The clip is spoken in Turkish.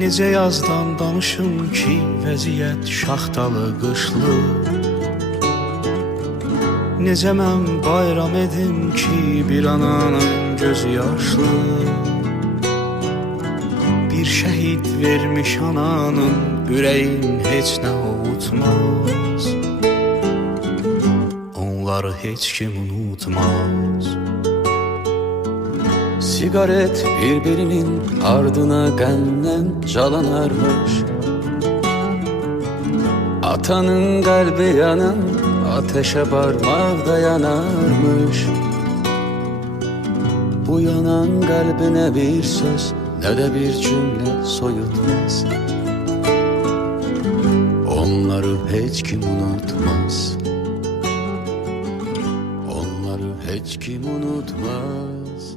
Necə yazdan danışım ki, vəziyyət şaxtalı, qışlı. Necə mən bayram edim ki, bir ananın gözü yaşlı. Bir şəhid vermiş ananın ürəyin heç nə ovutmaz Onları heç kim unutmaz Sigaret birbirinin ardına genden calanarmış Atanın kalbi yanan ateşe parmakta yanarmış. Bu yanan kalbine bir söz ne de bir cümle soyutmaz Onları hiç kim unutmaz. Onları hiç kim unutmaz